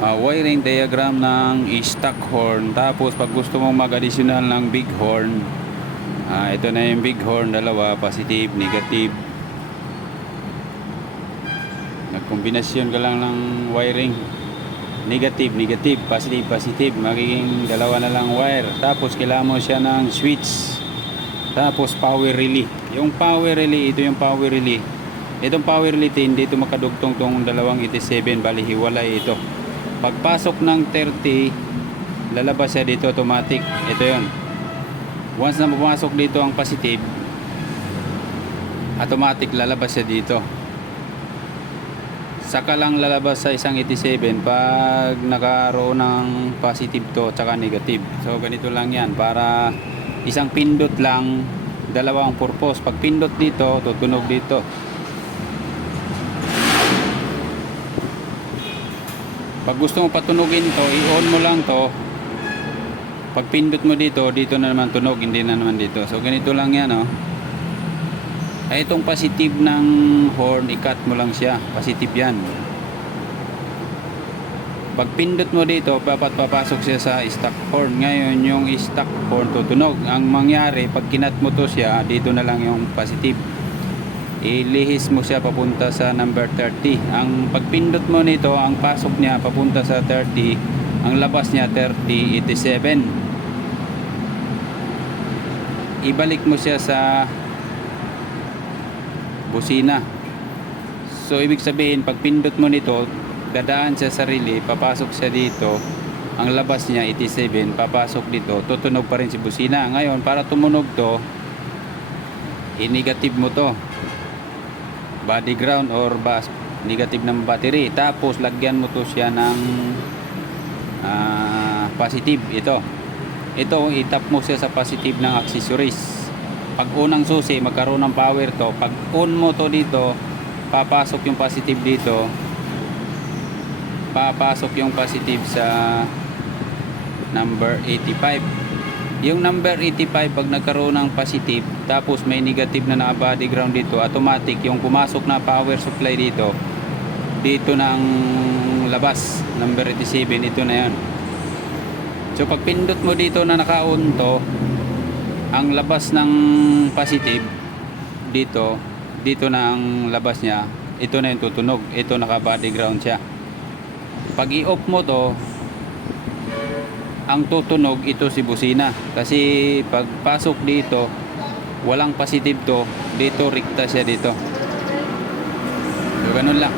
wiring diagram ng stock horn. Tapos pag gusto mong mag-additional ng big horn, ito na yung big horn, dalawa, positive, negative. Nagkombinasyon ka lang ng wiring, negative, negative, positive, positive, magiging dalawa na lang wire. Tapos kailangan mo siya ng switch. Tapos power relay. Yung power relay, ito yung power relay. Itong power relay hindi ito makadugtong tong 287, bali hiwalay ito. Pagpasok ng 30, lalabas siya dito automatic. Ito yon. Once na pumasok dito ang positive, automatic lalabas siya dito. Saka lang lalabas sa isang 87 pag nakaroon ng positive to tsaka negative. So ganito lang yan, para isang pindot lang, dalawang purpose. Pag pindot dito, tutunog dito. Pag gusto mo patunugin to, i-on mo lang to. Pag pindot mo dito, dito na naman tunog, hindi na naman dito. So ganito lang yan, oh. Ay, itong positive ng horn, i-cut mo lang siya. Positive yan. Pag pindot mo dito, dapat papasok siya sa stock horn. Ngayon, yung stock horn tutunog. Ang mangyari, pag kinat mo to siya, dito na lang yung positive. Ilihis mo siya papunta sa number 30. Ang pagpindot mo nito, ang pasok niya papunta sa 30, ang labas niya 3087. Ibalik mo siya sa busina. So ibig sabihin, pag pindot mo nito, dadaan siya sa relay, papasok siya dito, ang labas niya 87, papasok dito, tutunog pa rin si busina. Ngayon, para tumunog to, i-negative mo to, body ground or negative ng battery. Tapos lagyan mo to siya ng positive. Ito itap mo siya sa positive ng accessories. Pag unang susi, magkaroon ng power to. Pag on mo to dito, papasok yung positive dito, papasok yung positive sa number 85. Yung number 85, pag nagkaroon ng positive, tapos may negative na naka-body ground dito, automatic yung pumasok na power supply dito, dito na ang labas, number 87, ito na yan. So pag pindot mo dito na naka-on to, ang labas ng positive dito, dito na ang labas niya, ito na yung tutunog, ito naka-body ground siya. Pag i-off mo to, ang tutunog ito si busina, kasi pag pasok dito walang positive to, dito rikta siya dito. So ganun lang.